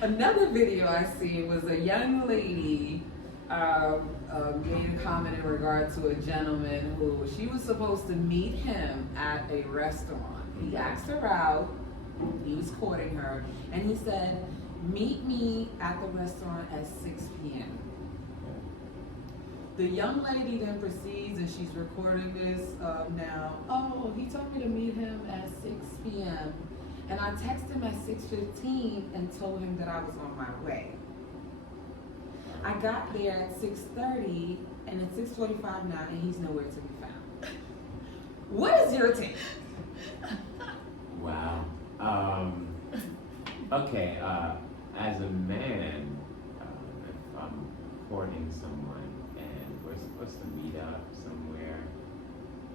Another video I see was a young lady made a comment in regard to a gentleman who she was supposed to meet him at a restaurant. He asked her out, he was courting her, and he said, meet me at the restaurant at 6 p.m. The young lady then proceeds, and she's recording this now. Oh, he told me to meet him at 6 p.m. And I texted him at 6:15 and told him that I was on my way. I got there at 6:30, and it's 6:45 now, and he's nowhere to be found. What is your take? Wow. Okay, as a man, if I'm courting someone and we're supposed to meet up somewhere,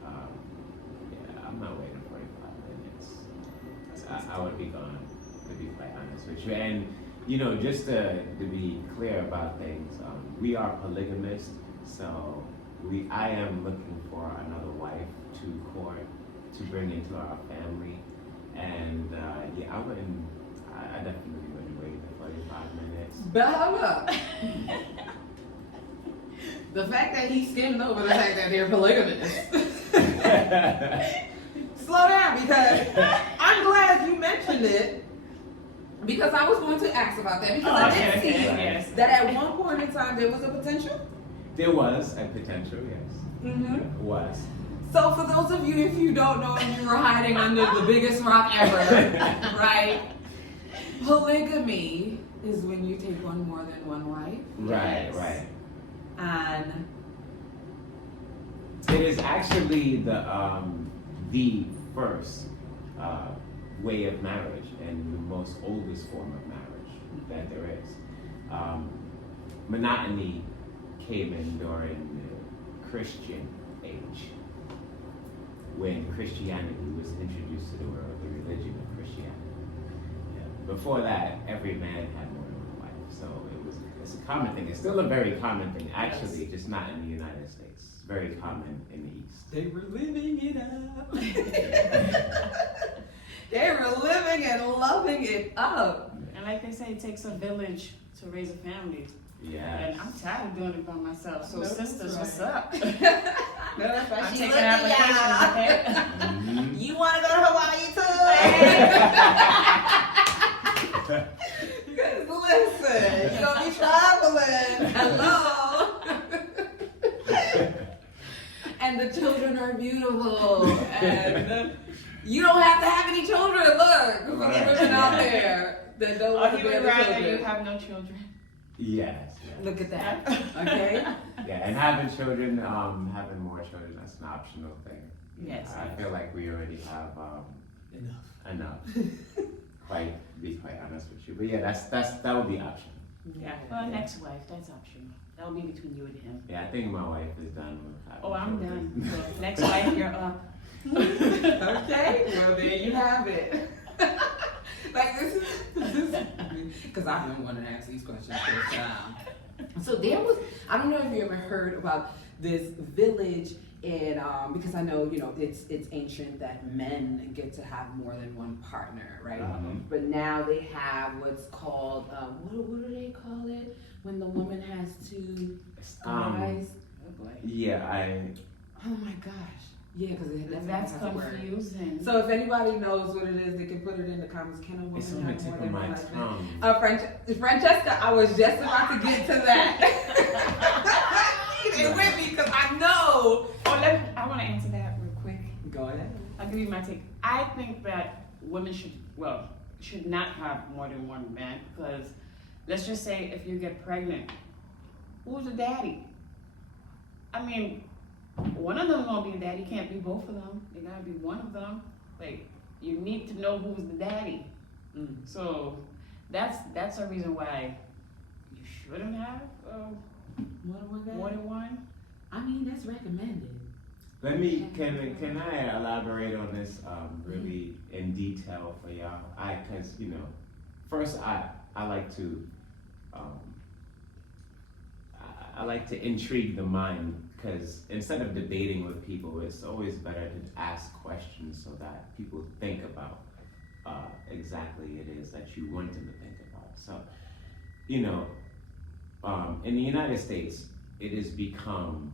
yeah, I'm not waiting 45 minutes. I would be gone, to be quite honest with you. And, you know, just to be clear about things, we are polygamists, so I am looking for another wife to court, to bring into our family. And yeah, I definitely wouldn't wait the 45 minutes. But hold up. The fact that he skimmed over the fact that they're polygamists. Slow down, because I'm glad you mentioned it, because I was going to ask about that, because I did see that at one point in time there was a potential. There was a potential, yes. Mm-hmm. It was. So for those of you, if you don't know, and you were hiding under the biggest rock ever, right? Polygamy is when you take one more than one wife. Right, right. And it is actually the first way of marriage and the most oldest form of marriage that there is. Monotony came in during the Christian age, when Christianity was introduced to the world, the religion of Christianity. Yeah. Before that, every man had more than one wife, so it's a common thing. It's still a very common thing, actually, just not in the United States. It's very common in the East. They were living it up. They were living and loving it up. And like they say, it takes a village to raise a family. Yes. And I'm tired of doing it by myself. So No, sisters, right. what's up? No, that's why I'm she's taking looking applications, y'all. okay? Mhm. You want to go to Hawaii too? Because listen, you're going to be traveling. Hello. And the children are beautiful. And you don't have to have any children. Look, for the women out there that don't Or want he to bear would the rather children. you have no children. Yes. Yes. Look at that. Okay? Yeah, and having children, having more children, that's an optional thing. Yes. I feel like we already have enough. Be quite honest with you. But yeah, that would be optional. Yeah. Well, next wife, that's optional. That will be between you and him. Yeah, I think my wife is done with having Oh, I'm children. done. So next wife, you're up. Okay, well there you have it. Like this is because I've been wanting to ask these questions for a time. So there was, I don't know if you ever heard about this village in because I know, you know, it's ancient that men get to have more than one partner, right? But now they have what's called what do they call it when the woman has two guys? Oh boy. Yeah, Oh my gosh. Yeah, because That's confusing. So if anybody knows what it is, they can put it in the comments. Can a woman it's on the have tip more of than my one husband? tongue. Francesca, I was just about to get to that. Stay with me because I know. Oh, I want to answer that real quick. Go ahead. I'll give you my take. I think that women should not have more than one man, because let's just say if you get pregnant, who's the daddy? I mean, one of them gonna be the daddy. Can't be both of them. They gotta be one of them. Like, you need to know who's the daddy. So that's a reason why you shouldn't have more than one. I mean, that's recommended. Can I elaborate on this really in detail for y'all? Because you know, first I like to I like to intrigue the mind, because instead of debating with people, it's always better to ask questions so that people think about exactly it is that you want them to think about. So, you know, in the United States, it has become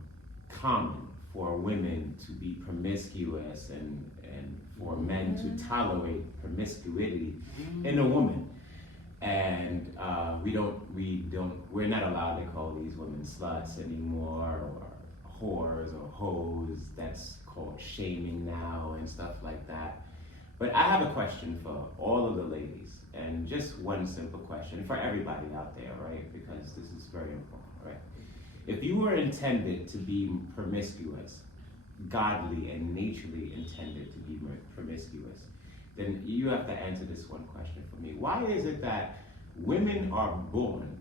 common for women to be promiscuous and for men to tolerate promiscuity in a woman. And we're not allowed to call these women sluts anymore, or whores or hoes. That's called shaming now and stuff like that. But I have a question for all of the ladies, and just one simple question for everybody out there, right? Because this is very important, right? If you were intended to be promiscuous, godly and naturally intended to be promiscuous, then you have to answer this one question for me. Why is it that women are born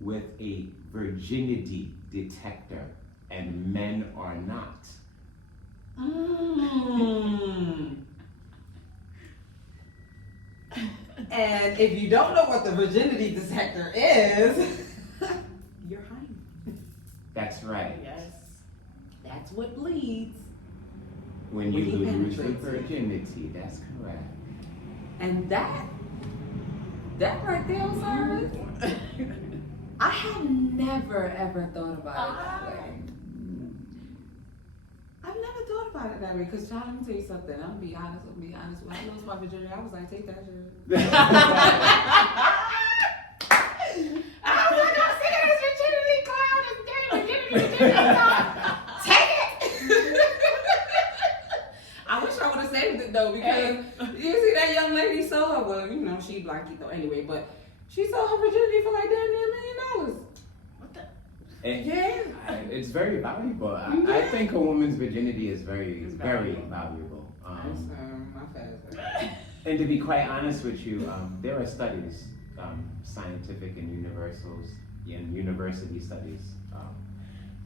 with a virginity detector and men are not? And if you don't know what the virginity detector is, you're hiding. That's right. Yes. That's what bleeds. When you When he lose the penetrates it. virginity, that's correct. And that right there, Osiris, I have never ever thought about it that way. I've never thought about it that way, because child, let me tell you something. I'm gonna be honest. When I lost my virginity, I was like, take that shit. I was like, I'm sick of this virginity cloud, this dirty virginity cloud. Take it. I wish I would have saved it though, because you see that young lady sold her. Well, you know, she black though anyway, but she sold her virginity for like damn near $1 million. What the? And Yeah. it's very valuable. I think a woman's virginity is very valuable. My fast. And to be quite honest with you, there are studies, scientific and university studies,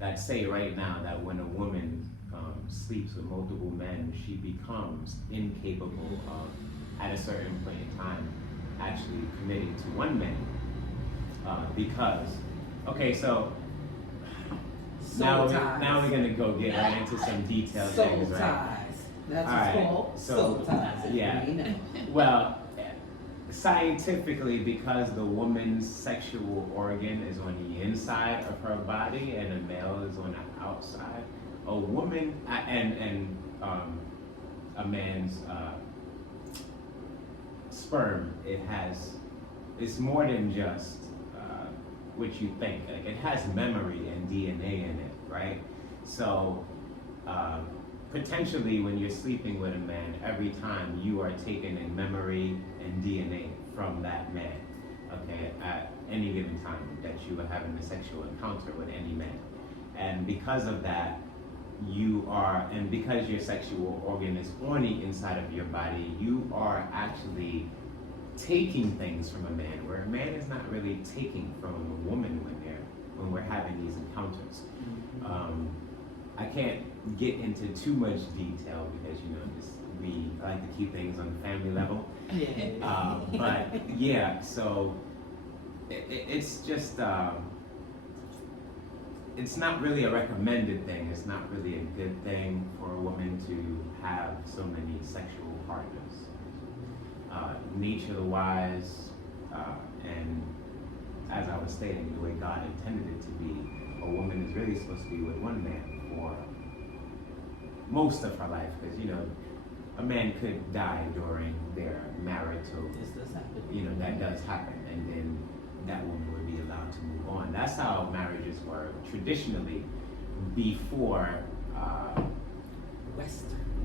that say right now that when a woman sleeps with multiple men, she becomes incapable of, at a certain point in time, actually committing to one man. Because, okay, so now we're gonna go get right into some detailed Soul things, right? ties. That's All what's right, called. so, Soul ties. yeah. You know. Well, scientifically, because the woman's sexual organ is on the inside of her body and a male is on the outside, a woman and a man's sperm, it's more than just what you think. Like, it has memory and DNA in it, right? So potentially when you're sleeping with a man, every time you are taking in memory and DNA from that man, okay, at any given time that you are having a sexual encounter with any man. And because of that, because your sexual organ is on the inside of your body, you are actually taking things from a man, where a man is not really taking from a woman when we're having these encounters. I can't get into too much detail because we like to keep things on the family level. But yeah, so it's just it's not really a recommended thing. It's not really a good thing for a woman to have so many sexual partners. Nature-wise, and as I was stating, the way God intended it to be, a woman is really supposed to be with one man for most of her life, because a man could die during their marital, that does happen, and then that woman would be allowed to move on. That's how marriages were traditionally before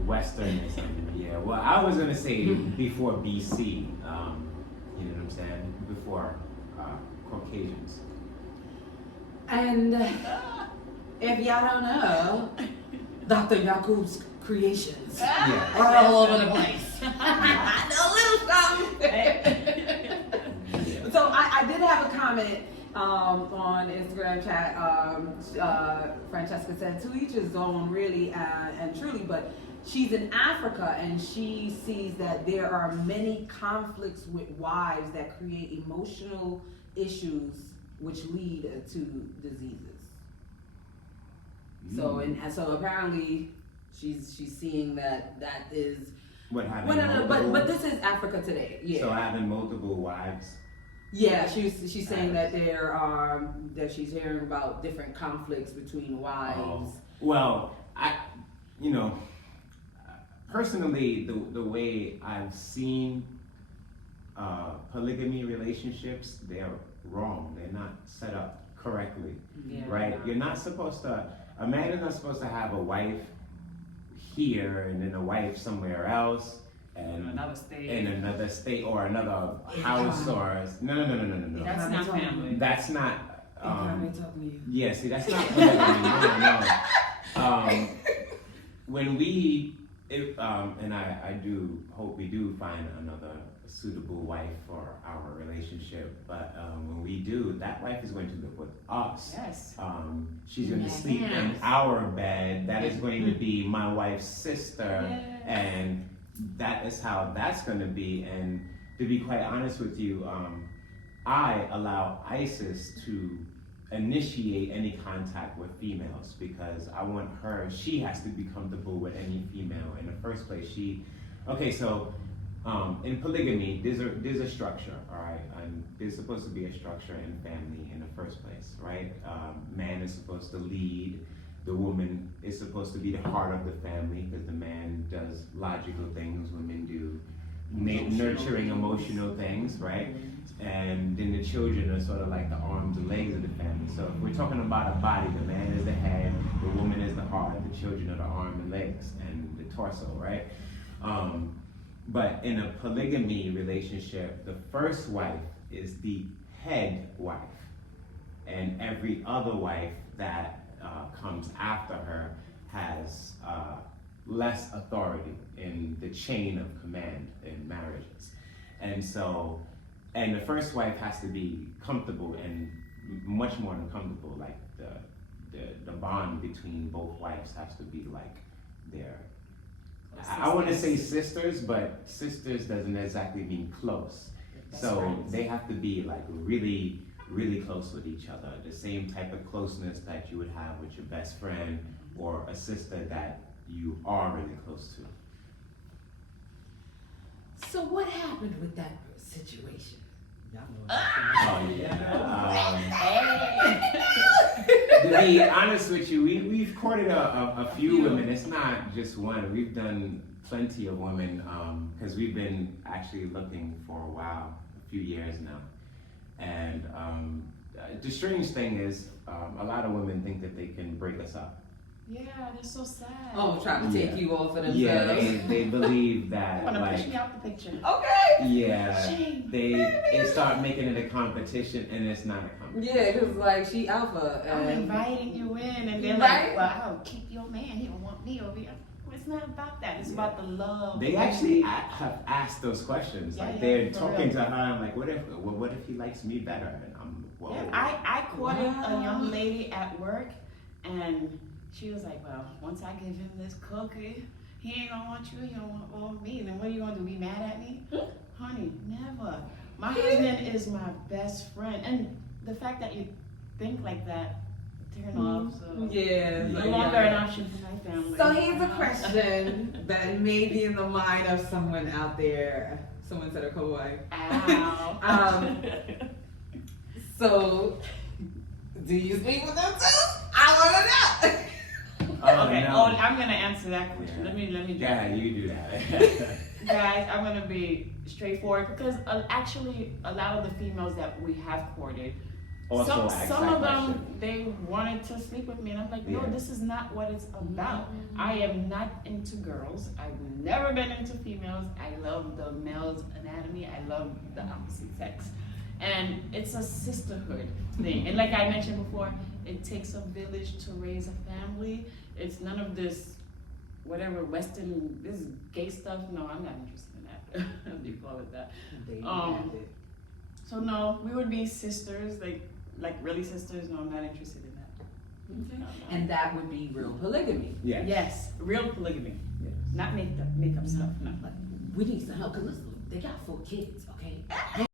Westernism. Yeah, well, I was gonna say before BC, you know what I'm saying? Before Caucasians. And if y'all don't know, Dr. Yakub's creations are all over the place. I know a little something. So I did have a comment on Instagram chat. Francesca said, to each his own, really and truly, but she's in Africa and she sees that there are many conflicts with wives that create emotional issues which lead to diseases. So apparently she's seeing that is What having Well, no, multiple? but this is Africa today. Yeah. So having multiple wives. Yeah, she's saying that there are that she's hearing about different conflicts between wives. Well, you know, personally, the way I've seen polygamy relationships, they're wrong. They're not set up correctly, right? You're not supposed to. A man is not supposed to have a wife here and then a wife somewhere else. And in another state or another house or no. That's not family. That's not. Talking Yeah, see, that's not polygamy. No. When we, and I do hope we do find another suitable wife for our relationship. But when we do, that wife is going to live with us. Yes. She's going to sleep in our bed. That is going to be my wife's sister, and that is how that's going to be. And to be quite honest with you, I allow ISIS to initiate any contact with females because I want her, she has to be comfortable with any female in the first place. In polygamy, there's a structure, all right? And there's supposed to be a structure in family in the first place, right? Man is supposed to lead. The woman is supposed to be the heart of the family because the man does logical things, women do nurturing emotional things, right? And then the children are sort of like the arms and legs of the family. So if we're talking about a body, the man is the head, the woman is the heart, the children are the arm and legs and the torso, right? But in a polygamy relationship, the first wife is the head wife, and every other wife that comes after her has less authority in the chain of command in marriages. And the first wife has to be comfortable, and much more than comfortable, like the bond between both wives has to be like their, I want to say sisters, but sisters doesn't exactly mean close. So they have to be like really, really close with each other. The same type of closeness that you would have with your best friend or a sister that you are really close to. So what happened with that situation? Oh yeah. To be honest with you, we've courted a few women. It's not just one. We've done plenty of women because we've been actually looking for a while, a few years now. And the strange thing is, a lot of women think that they can break us up. Yeah, they're so sad. Oh, trying to take you off of themselves. Yeah, they believe that. Want to like, push me out the picture? Okay. Yeah, Shame. they start making it a competition, and it's not a competition. Yeah, because like she alpha. I'm inviting you in, and they're Right? like, "Well, I'll keep your man. He don't want me over here." It's not about that. It's about the love. They actually have asked those questions. Yeah, like yeah, they're for talking real. to her. I'm like, what if he likes me better? And I'm, whoa. Yeah, I courted Wow. a young lady at work, and she was like, "Well, once I give him this cookie, he ain't gonna want you. He don't want me. Then what are you gonna do? Be mad at me, honey? Never. My husband is my best friend, and the fact that you think like that, turn off. So Yeah. no longer an option for my family. So here's a question that may be in the mind of someone out there. Someone said a co-wife. Ow. So, do you sleep with them too? I want to know. Okay, no. I'm gonna answer that question. Let me. Yeah, you do that. Guys, I'm gonna be straightforward because actually a lot of the females that we have courted, Also ask some that of them question. they wanted to sleep with me, and I'm like, no, Yeah. this is not what it's about. I am not into girls. I've never been into females. I love the male's anatomy. I love the opposite sex, and it's a sisterhood thing. And like I mentioned before, it takes a village to raise a family. It's none of this, whatever Western, this gay stuff. No, I'm not interested in that. What do you call it that? So no, we would be sisters, like really sisters. No, I'm not interested in that. Okay. No. And that would be real polygamy. Yeah. Yes, real polygamy, Yes. not makeup stuff. No. But we need some help because they got 4 kids, okay? They